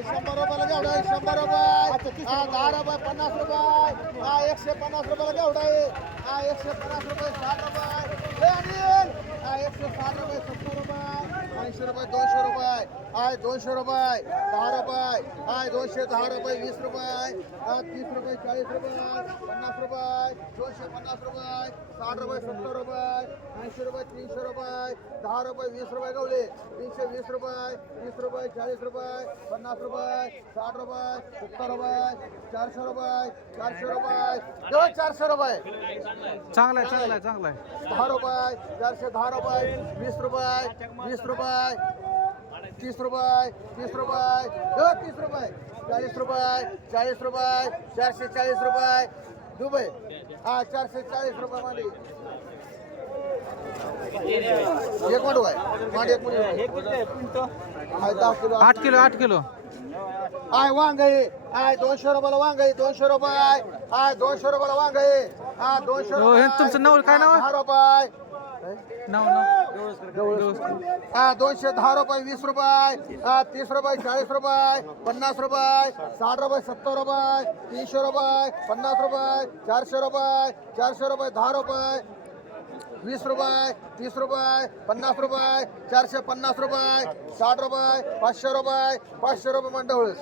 शंभर रुपयाला घेवडा आहे शंभर रुपये हा दहा रुपये पन्नास रुपये हा एकशे पन्नास रुपयाला घेवडा आहे हा एकशे पन्नास रुपये साठ रुपये हा एकशे साठ रुपये सत्तर रुपये ऐंशी रुपये दोनशे रुपये हाय दोनशे रुपये दहा रुपये हाय दोनशे दहा रुपये वीस रुपये तीस रुपये चाळीस रुपये पन्नास रुपये दोनशे पन्नास रुपये साठ रुपये सत्तर रुपये ऐंशी रुपये तीनशे रुपये दहा रुपये वीस रुपये गवले तीनशे वीस रुपये तीस रुपये चाळीस रुपये पन्नास रुपये साठ रुपये सत्तर रुपये चारशे रुपये चारशे रुपये चारशे रुपये. चांगला आहे चांगला आहे चांगला आहे दहा रुपये चारशे दहा रुपये वीस रुपये वीस रुपये तीस रुपये तीस रुपये देऊ तीस रुपये. चाळीस रुपये चाळीस रुपये चारशे चाळीस रुपये. दुबई. हा चारशे चाळीस रुपये मांडी. एक मांडू आहे मांडी एक मिनिट दहा किलो आठ किलो आठ किलो. I Wang. आय दोनशे रुपयाला वांग आहे दोनशे रुपये. आय दोनशे रुपयाला वांग. आहे हा दोनशे हो, हे तुमचं नाव काय नाव रुपये. नाव नाव हा दोनशे दहा रुपये वीस रुपये हा तीस रुपये चाळीस रुपये पन्नास रुपये साठ रुपये सत्तर रुपये तीनशे रुपये पन्नास रुपये चारशे रुपये चारशे रुपये दहा रुपये वीस रुपये तीस रुपये पन्नास रुपये चारशे पन्नास रुपये साठ रुपये पाचशे रुपये पाचशे रुपये मंडळ.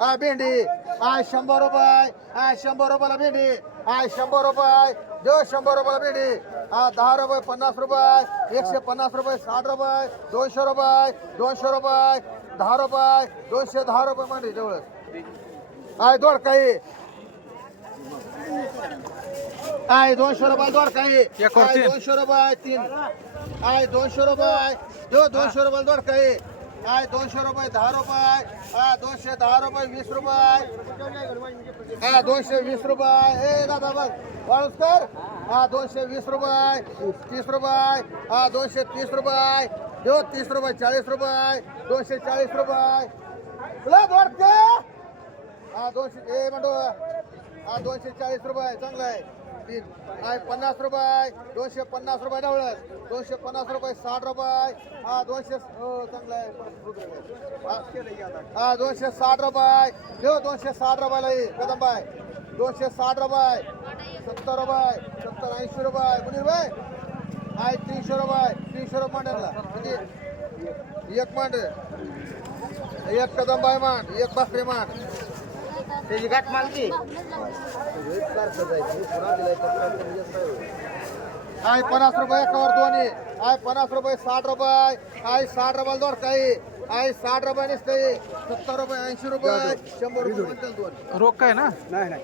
हा भेंडी. आय शंभर रुपये आय शंभर रुपयाला भेंडी. आय शंभर रुपये देव शंभर रुपयाला भेंडी. हा दहा रुपये पन्नास रुपये एकशे पन्नास रुपये साठ रुपये दोनशे रुपये दोनशे रुपये दहा रुपये दोनशे दहा रुपये मांडी जवळ. आय दोड काही. आय दोनशे रुपये दोड काही. दोनशे रुपये तीन. आय दोनशे रुपये दोनशे रुपये दोड काही. आय दोनशे रुपये दहा रुपये. हा दोनशे दहा रुपये वीस रुपये. हा दोनशे वीस रुपये. हे दादा बघ वाळूसकर हा दोनशे वीस रुपये. तीस रुपये. हा दोनशे तीस रुपये. देऊ तीस रुपये चाळीस रुपये. दोनशे चाळीस रुपये. तुला दोडके हा दोनशे ए म्हणतो हा दोनशे चाळीस रुपये. चांगलं आहे. तीन. हा पन्नास रुपये. दोनशे पन्नास रुपये डावळत दोनशे पन्नास रुपये साठ रुपये. हा दोनशे हो चांगला आहे. हा- दोनशे साठ रुपये. देऊ दोनशे साठ रुपयाला कदम कदमबाई दोनशे साठ रुपये. सत्तर रुपये. सत्तर ऐंशी रुपये. मुनीर भाई. आहे तीनशे रुपये. तीनशे रुपये मांडला किती? एक मांड एक कदमबाई मांड एक बाकरी मांड त्याची गाठ मालकी आहे पन्नास रुपये एकावर दोन्ही. आहे पन्नास रुपये साठ रुपये. आहे साठ रुपयाला दोन काही. आहे साठ रुपये नसते सत्तर रुपये ऐंशी रुपये. शंभर रुपये दोन. रोग काय ना? नाही नाही.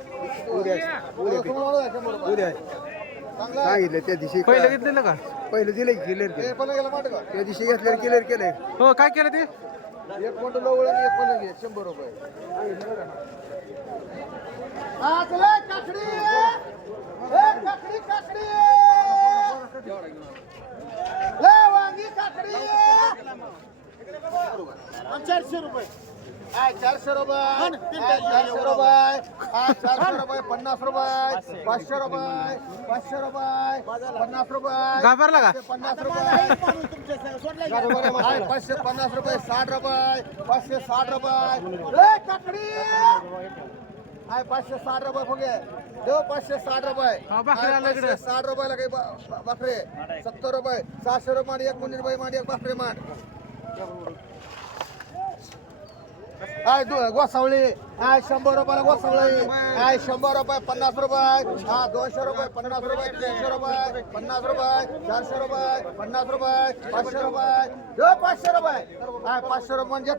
उद्या उद्या शंभर रुपये. उद्या चांगला आहे. सांगितलं त्या दिवशी पहिलं घेतलेलं का? पहिलं दिलं क्लिअर हे केलं. त्या दिवशी घेतलं क्लिअर केलंय. हो काय केलं ते? एक कोणतं लवळ आणि एक पण घे शंभर रुपये हा चला काकडी ए, काकडी काकडी ए, वांगी काकडी चारशे रुपये. चारशे रुपये. चारशे रुपये. चारशे रुपये पन्नास रुपये पाचशे. रुपये पाचशे रुपये पन्नास रुपये. घाबरला का? पन्नास रुपये. पाचशे पन्नास रुपये साठ रुपये पाचशे साठ रुपये. ए, काकडी! हाय पाचशे साठ रुपये फुगे. देऊ पाचशे साठ रुपये. साठ रुपयाला काही बकरे. सत्तर रुपये. सहाशे रुपये मांड एक मुंडी रुपये मांड एक बकरे मांड. दो गोसावळी. हाय शंभर रुपयाला गोसावळी. हाय शंभर रुपये पन्नास रुपये. हा दोनशे रुपये पन्नास रुपये तीनशे रुपये पन्नास रुपये चारशे रुपये पन्नास रुपये पाचशे रुपये. पाचशे रुपये. हाय पाचशे रुपये म्हणजे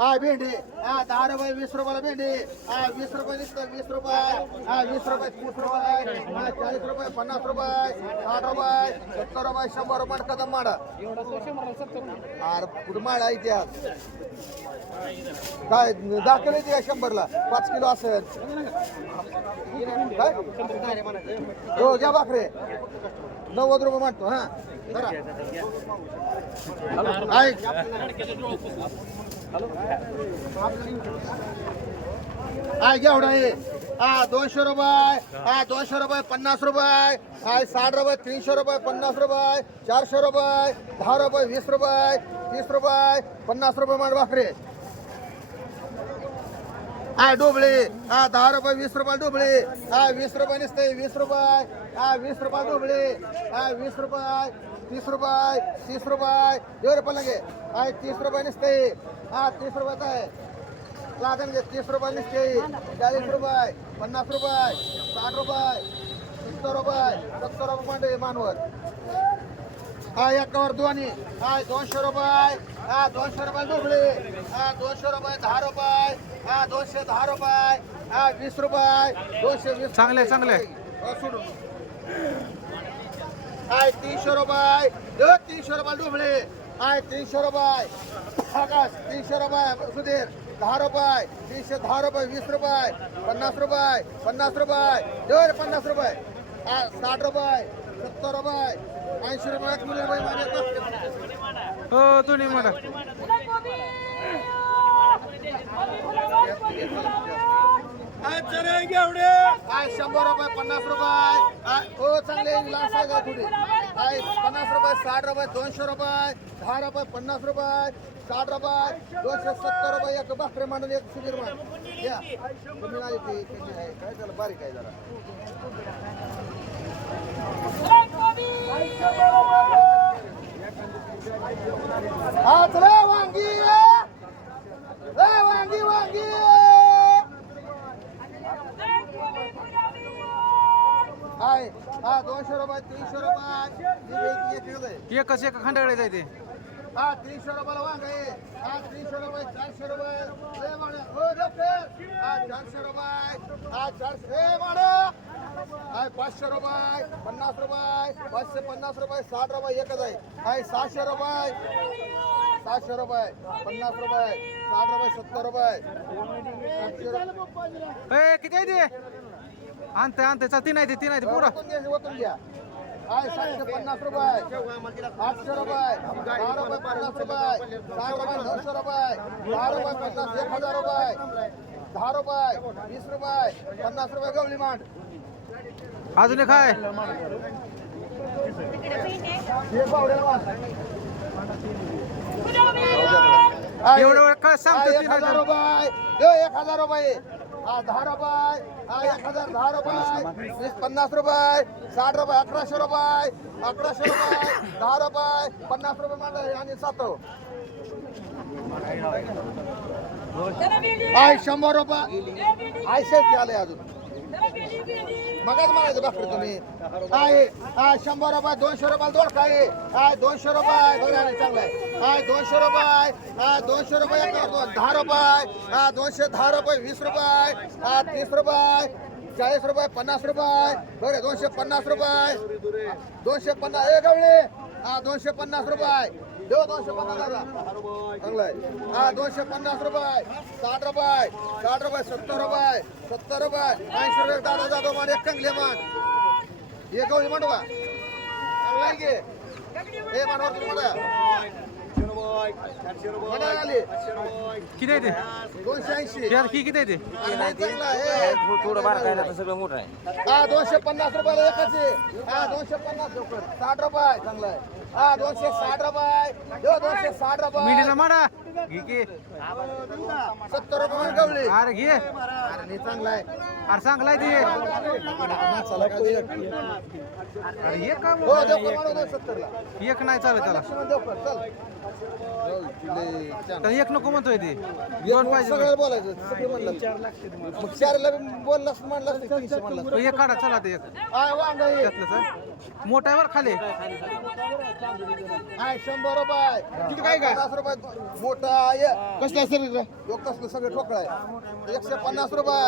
हा भेंडी. हा दहा रुपये वीस रुपयाला भेंडी. हा वीस रुपये दिसतं वीस रुपये. हा वीस रुपये तीस रुपये. हा चाळीस रुपये पन्नास रुपये. साठ रुपये सत्तर रुपये शंभर रुपये कदम माडा. कुठं माडा आहे काय दाखल येते का शंभरला? पाच किलो असेल. काय? हो घ्या बाकरे नव्वद रुपये मांडतो हा. धरा. आय घ्या उडा आहे. हा दोनशे रुपये. हा दोनशे रुपये पन्नास रुपये. हा साठ रुपये तीनशे रुपये पन्नास रुपये. चारशे रुपये दहा रुपये वीस रुपये तीस रुपये पन्नास रुपये मान बाकरे हा डोबळे. हा दहा रुपये वीस रुपये डोबळे. हा वीस रुपये नसते वीस रुपये. हा वीस रुपये डोबळे. हा वीस रुपये. तीस रुपये तीस रुपये. देव रुपये लगे. हा तीस रुपये नसते. हा तीस रुपयात आहे. लागेल म्हणजे तीस रुपये नसते. चाळीस रुपये पन्नास रुपये साठ रुपये सत्तर रुपये सत्तर रुपये मांडे मानवर. हा एकावर दोन्ही. हा दोनशे रुपये. हा दोनशे रुपये डोबळे हा दोनशे रुपये दहा रुपये. हा दोनशे दहा रुपये. हा वीस रुपये. दोनशे वीस चांगले चांगले. हा, सोडून. हाय तीनशे रुपये. दे तीनशे रुपये डोबळे हाय तीनशे रुपये. आकाश तीनशे रुपये. सुधीर दहा रुपये. तीनशे दहा रुपये वीस रुपये. पन्नास रुपये पन्नास रुपये. दे रे पन्नास रुपये. साठ रुपये सत्तर रुपये. ऐंशी रुपये हो तुम्ही म्हणा. काय शंभर रुपये पन्नास रुपये? हो चांगले आहे का थोडी काय पन्नास रुपये साठ रुपये दोनशे रुपये दहा रुपये पन्नास रुपये साठ रुपये दोनशे सत्तर रुपये एक भाकरे मांडून एक सुधीर मान या. कमी नाही काय झालं? बारीक आहे जरा हा चला वांगी ए, वांगी वांगी हाय हा दोनशे रुपये तीनशे रुपये ही एक- एक खंडाकडे जायते हा तीनशे रुपयाला वांग आहे. हा तीनशे रुपये चारशे रुपये. हो डॉक्टर हा चारशे रुपये. हा चारशे. हाय पाचशे रुपये पन्नास रुपये पाचशे पन्नास रुपये साठ रुपये एकच आहे. हाय सहाशे रुपये. सहाशे रुपये पन्नास रुपये साठ रुपये सत्तर रुपये. सातशे किती आहे ते? आणते आणते तीन आहे ते तीन आहे ते पुरा घ्या. हाय सातशे पन्नास रुपये. आठशे रुपये. दहा रुपये पन्नास रुपये. सहा रुपये दोनशे रुपये. दहा रुपये पन्नास एक हजार रुपये. दहा रुपये वीस रुपये. पन्नास रुपये गवळी मांड. अजून एक आहे. हे. हा, एवढं काय सांगतो एक तीन हजार रुपये. एक हजार रुपये. हा दहा रुपये. हा एक हजार दहा रुपये. वीस पन्नास रुपये. साठ रुपये अकराशे रुपये. अकराशे रुपये दहा रुपये. पन्नास रुपये माझा आणि सात आहे शंभर रुपये. आयशेच आले अजून. मगच म्हणायचं बापरे तुम्ही. आहे हा शंभर रुपये दोनशे रुपये दोन काय हा दोनशे रुपये बघा आणि चांगलं आहे. हा दोनशे रुपये हा दोनशे रुपये दोन दहा रुपये हा दोनशे दहा रुपये वीस रुपये हा तीस रुपये चाळीस रुपये पन्नास रुपये बघा दोनशे पन्नास रुपये दोनशे पन्नास ए गवळे. हा दोनशे पन्नास रुपये देऊ दोनशे पन्नास दादा. चांगलं हा दोनशे पन्नास रुपये. साठ रुपये. साठ रुपये सत्तर रुपये. सत्तर रुपये. ऐंशी रुपये दादा जातो मान एक कंगले मान हे गवळी मांडवा चांगला आहे की? हे मानवर तुम्ही म्हणा किती आहे ते? दोनशे ऐंशी. त्यात की किती आहे ते. थोडं तर सगळं मोठं हा दोनशे पन्नास रुपयाला एकच आहे. हा दोनशे पन्नास रुपये. साठ रुपये चांगला आहे. हा दोनशे साठ रुपये दोनशे साठ रुपये मिडीला मारा. घे की. सत्तर रुपये अरे घे. अरे चांगला आहे. अरे चांगला आहे ते. काय एक हो एक नाही चालत त्याला. एक नको म्हणतोय ते. दोन पाहिजे. बोलायचं चारला बोललास म्हणलास. एक काढा चला ते एक. हाय आहे. सर मोठा आहे बरं खाली हाय शंभर रुपये. किती काय काय? पन्नास रुपये. मोठा आहे. कसला शरीर योग कसलं? सगळं ठोकळ आहे. एकशे पन्नास रुपये.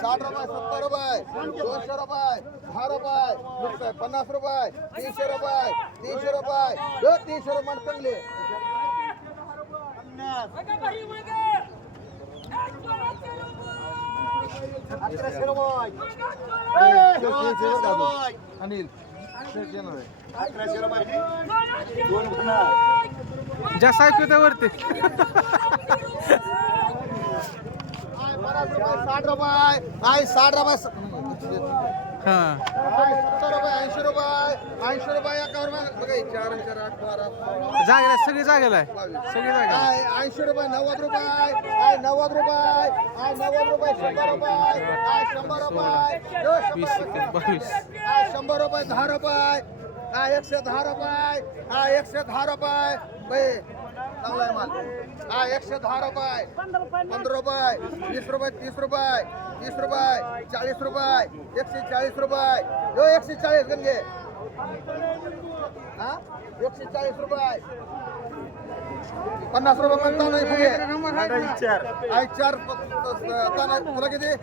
साठ रुपये सत्तर रुपये. दोनशे रुपये. दहा रुपये. आहे, पन्नास रुपये. तीनशे रुपये. तीनशे रुपये. दे तीनशे रुपये चांगले. अकराशे रुपये. अनिल. जास्त ऐकू त्या वरती. साठ रुपये साठ रुपये हा. सत्तर रुपये ऐंशी रुपये ऐंशी रुपये एकावर बघा हे चार आणि चार आठ बारा जागेला आहे, सगळी जागेला आहे. सगळी जागेला आहे. आहे ऐंशी रुपये नव्वद रुपये नव्वद रुपये नव्वद रुपये शंभर रुपये शंभर रुपये यो, शंभर वीस रुपये. एकवीस बावीस. आहे शंभर रुपये दहा रुपये हा एकशे दहा रुपये हा एकशे दहा रुपये बे चांगला आहे माल. हा एकशे दहा रुपये पंधरा रुपये वीस रुपये तीस रुपये तीस रुपये चाळीस रुपये एकशे चाळीस रुपये. यो एकशे चाळीस गंगे हा? एकशे चाळीस रुपये. पन्नास रुपये फुगे आई चार ताना तुला किती?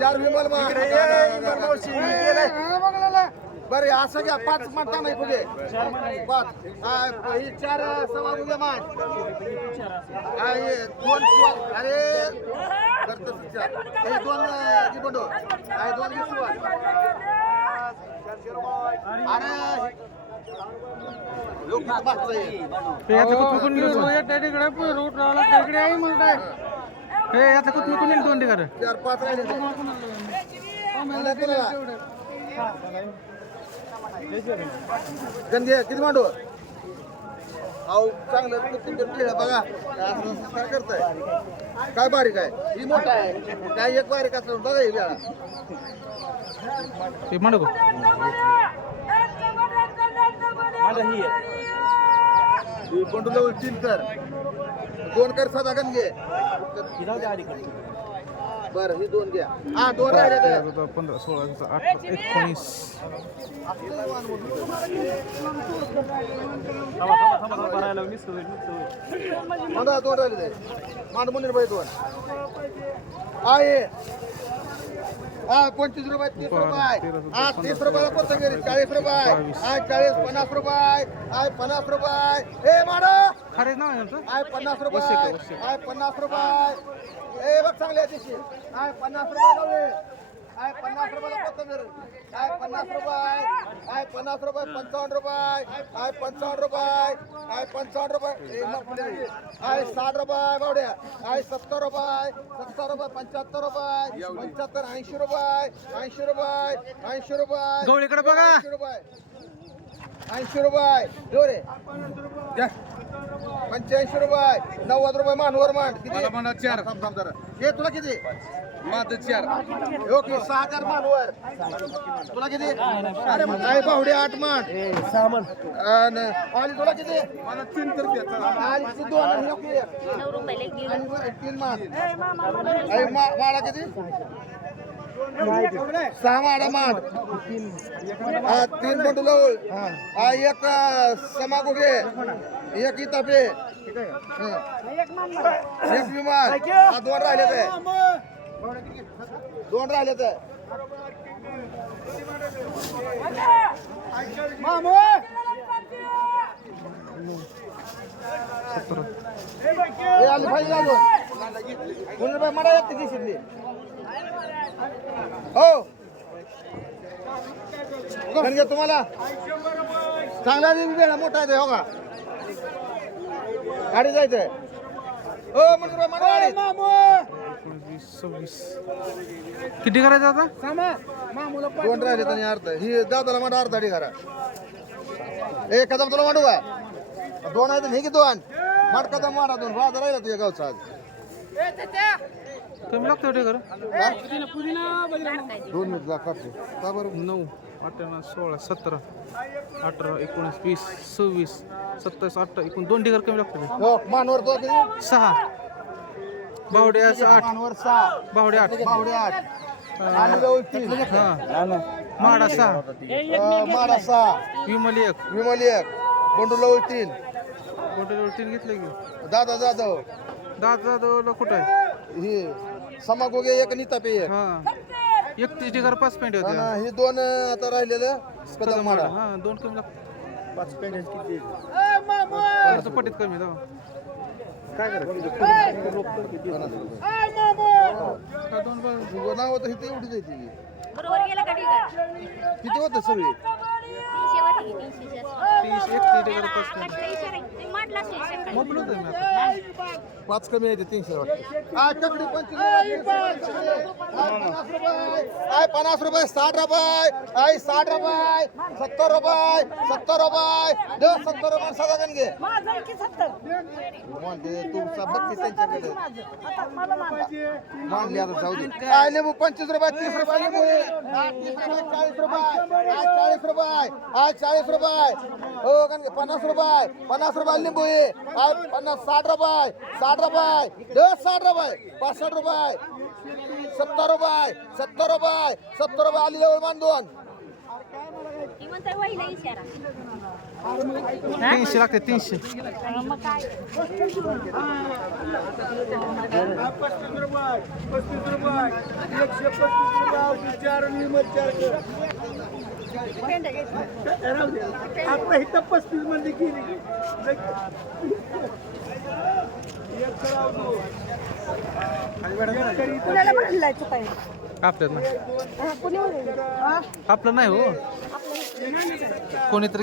चार विमल बरे असं घ्या पाच म्हणता नाही फुगे पाच. हा, ही चार मान हा, हे दोन स्वा- अरे. हे दोन वीस वर. अरे लोक किती मागचं आहे? हे आता कुठं कुठं निघतो हे आता कुठं कुठं निघतो दोन ठिकाण चार पाच राहिले. आहे, किती मांडू अहो चांगलं तुमच्या पिढ्या बघा. काय असं करताय? काय बारीक आहे? ही मोठा आहे. काय एक बारीक असं बघा ही वेळा. हे मांडू का? ही बंडू तीन कर. दोन कर साधा गंगे बरं ही दोन घ्या. हा दोन राहिले ते. पंधरा सोळा अठरा एकोणीस. पंधरा दोन राहिले ते. मुनीर बाई दोन. आहे हा पंचवीस रुपये तीस रुपये. हा तीस रुपयाला कोथिंबीर चाळीस रुपये. हा चाळीस पन्नास रुपये. आहे पन्नास रुपये. ए माड खरे नाव आहे आहे पन्नास रुपये. आहे पन्नास रुपये. ए बघ चांगले आहे तिची. आहे पन्नास रुपये लावले आहे पन्नास रुपयाला कोथिंबीर. आहे पन्नास रुपये. आहे पन्नास रुपये पंचावन्न रुपये. आहे पंचावन्न रुपये. आहे पंचावन्न रुपये. ए, मग पुढे ये. आहे साठ रुपये बावड्या. आहे सत्तर रुपये. सत्तर रुपये पंच्याहत्तर रुपये. पंच्याहत्तर ऐंशी रुपये. ऐंशी रुपये. ऐंशी रुपये. गवळीकडे बघा. ऐंशी रुपये. ऐंशी रुपये. द्या. पंच्याऐंशी रुपये नव्वद रुपये मानवर मान किती? चार. हे तुला किती? माझं चार. ओके सहा हजार मानवर. तुला किती? अरे काय बावडे आठ मान आणि आणि तुला किती? मला तीन तर ती दोन आणि ओके. आणि वर तीन मान आणि मा- माळा किती? सहा माडा माड तीन बंडू लवळ एक समागुगे एक इतापे. एक विमान. दोन राहिले ते दोन राहिले ते हे आले भाई अजून. कोणी भाई मडा येते ती शिरली. हो. म्हणजे तुम्हाला चांगला वेळा मोठा आहे ते, हो का? गाडी जायचंय. हो म्हणजे सव्वीस. किती करायचं आता? दोन राहिले त्यांनी अर्ध. ही दादाला मांडा अर्धा डी करा. ए कदम तुला मांडू का? दोन आहे तर हे की दोन? माड कदम माडा दोन. बाजार राहिला तुझ्या गावचा आज. कमी लागतो एवढे कर? दोन मिनिट काढतो का बरं? नऊ अठरा सोळा सतरा अठरा एकोणीस वीस सव्वीस सत्तावीस अठरा एकूण दोन ढिगार कमी लागतो हो मानवर सहा. बावडे असं आठ. मानवर सहा. बावडे आठ. बावडे आठ. हा. माडा सहा. माडा सहा. विमल एक. विमल एक. बंडू लवळ तीन. गोटेजवळ तीन घेतले की. दादा जाधव. दादा दादाला कुठं आहे? ही. समागोगे एक नितापे एक. हा. एकतीस ढिगार पाच पेंट होते. ही दोन आता राहिलेलं कदम माडा. हा दोन कमी लागतो पाच पेंड्याचे किती? आता पटीत कमी जाऊ काय करायचं? दोन बा- नाव होतं इथे एवढीच आहे ती बरोबर गेला का किती होतं सगळी? तीनशे वाटी तीनशे तीस एकतीस ढिगार पाच पेंट होतं मी आता. पाच कमी आहे ते तीनशे वाटतं. टकडी पंचवीस रुपये, पन्नास रुपये. आय पन्नास रुपये साठ रुपये. आय साठ रुपये. सत्तर रुपये सत्तर रुपये. दे सत्तर रुपये सगळं घे. माझं की सत्तर? म्हणते तू बघते त्यांच्याकडे. आता मला मागा. मानली आता जाऊ दे. काय लिंबू पंचवीस रुपये तीस रुपये लिंबू. हा, तीस रुपये चाळीस रुपये. हा, चाळीस रुपये. चाळीस रुपये. हो गण पन्नास रुपये. पन्नास रुपये लिंबू. आहे पन्नास साठ रुपये साठ रुपये दस साठ रुपये पासष्ट रुपये सत्तर रुपये सत्तर रुपये सत्तर रुपये आली लेवल मान दोन तीनशे लागते तीनशे. पस्तीस रुपये पस्तीस रुपये एकशे पस्तीस रुपये चार. आता इथं पस्तीसमध्ये गेली. कुणाला आपल्यात नाही? आपलं नाही हो कोणीतरी